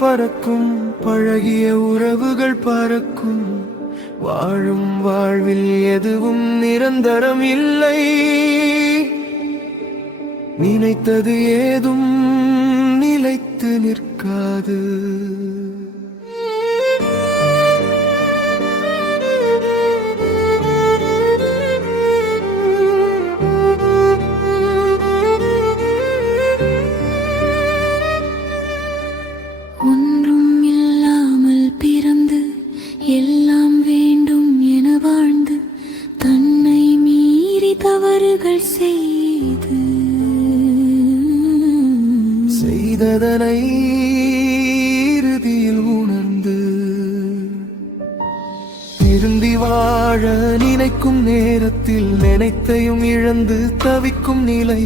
பறக்கும், பழகிய உறவுகள் பறக்கும். வாழும் வாழ்வில் எதுவும் நிரந்தரம் இல்லை. நினைத்தது ஏதும் நிலைத்து நிற்காது. ஒன்றும் இல்லாமல் பிறந்து எல்லாம் வேண்டும் என வாழ்ந்து தன்னை மீறி தவறுகள் செய்ததனை இறுதியில் உணர்ந்து திருந்தி வாழ நினைக்கும் நேரத்தில் நினைத்தையும் இழந்து தவிக்கும் நிலை.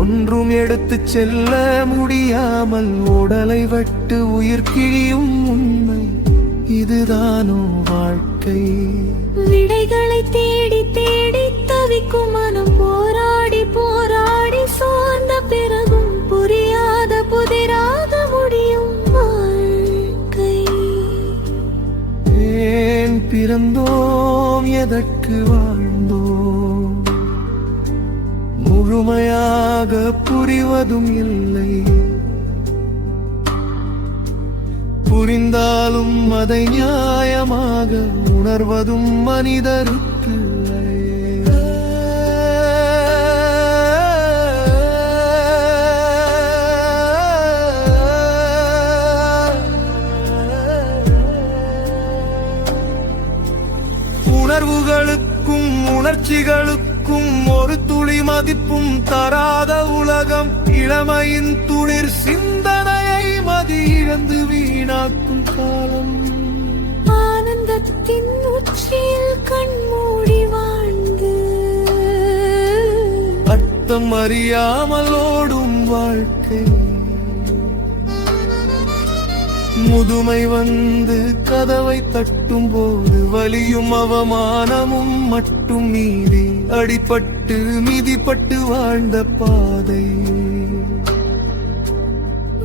ஒன்றும் எடுத்துச் செல்ல முடியாமல் உடலை வட்டு உயிர் கிழியும் உண்மை. இதுதானோ வாழ்க்கை? விடைகளை தேடி தேடி தவிக்கும் மனம் போராடி போராடி சோர்ந்த பிறகும் புரியாத புதிராக முடியும் வாழ்க்கை. ஏன் பிறந்தோம், எதற்கு வாழ்ந்தோம், முழுமையாக புரிவதும் இல்லை. புரிந்தாலும் அதை நியாயமாக உணர்வதும் மனிதருக்கு. உணர்வுகளுக்கும் உணர்ச்சிகளுக்கும் ஒரு துளி மதிப்பும் தராத உலகம். இளமையின் துளிர் சிந்தனையை மதி இழந்து வீணாக்கும் காலம். ஆனந்தத்தின் உச்சியில் கண்மூடி வாழ்ந்து அர்த்தம் அறியாமல் ஓடும் வாழ்க்கை. முதுமை வந்து கதவை தட்டும் போது வலியும் அவமானமும் மட்டும் மீறி அடிபட்டு மிதிப்பட்டு வாழ்ந்த பாதை.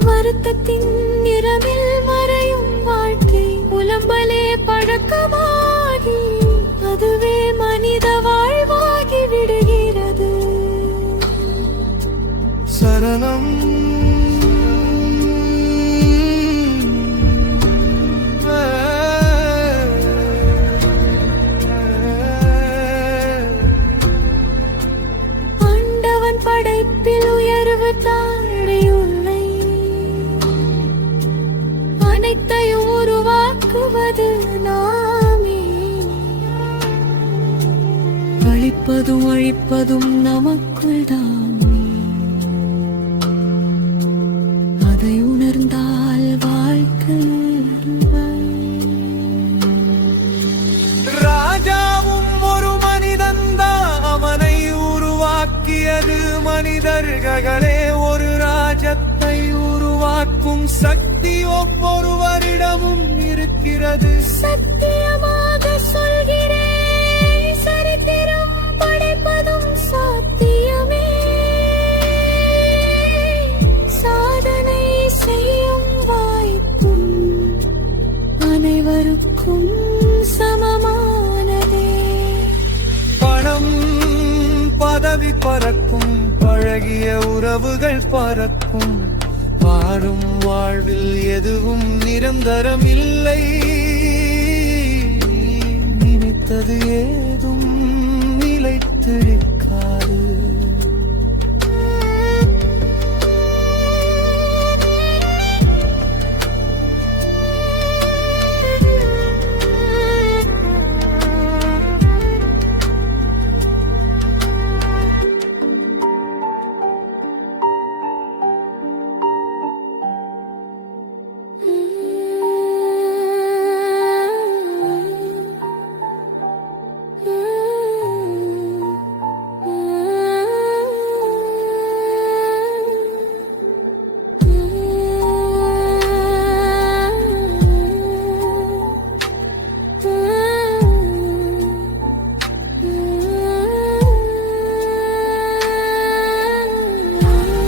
வருத்தத்தின் இரவில் மறையும் வாழ்க்கை புலம்பலே பழக்கமாகி அதுவே மனித வாழ்வாகி விடுகிறது. சரணம் ஆண்டவன் படைப்பில் உயர்வு தாழையுள்ளை. அனைத்தையும் உருவாக்குவது நாமே. அழிப்பதும் அழிப்பதும் நமக்குள் தானே. அதை உணர்ந்தால் வாழ்க்கை ராஜாவும் ஒரு மனிதன்தான். அவனை உருவாக்கியது மனிதர்களே. ஒரு ராஜத்தை உருவாக்கும் சக்தி ஒவ்வொருவரிடமும் இருக்கிறது. சத்தியமாக சொல்கிறேன், சரித்திரம் படைப்பதும் சாத்தியமே. சாதனை செய்யும் வாய்ப்பும் அனைவருக்கும் சமமானதே. பணம் பதவி பறக்கும், பழகிய உறவுகள் பறக்கும். வாழும் வாழ்வில் எதுவும் நிரந்தரம் இல்லை. நினைத்தது ஏதும் நிலைத்திருக்காது.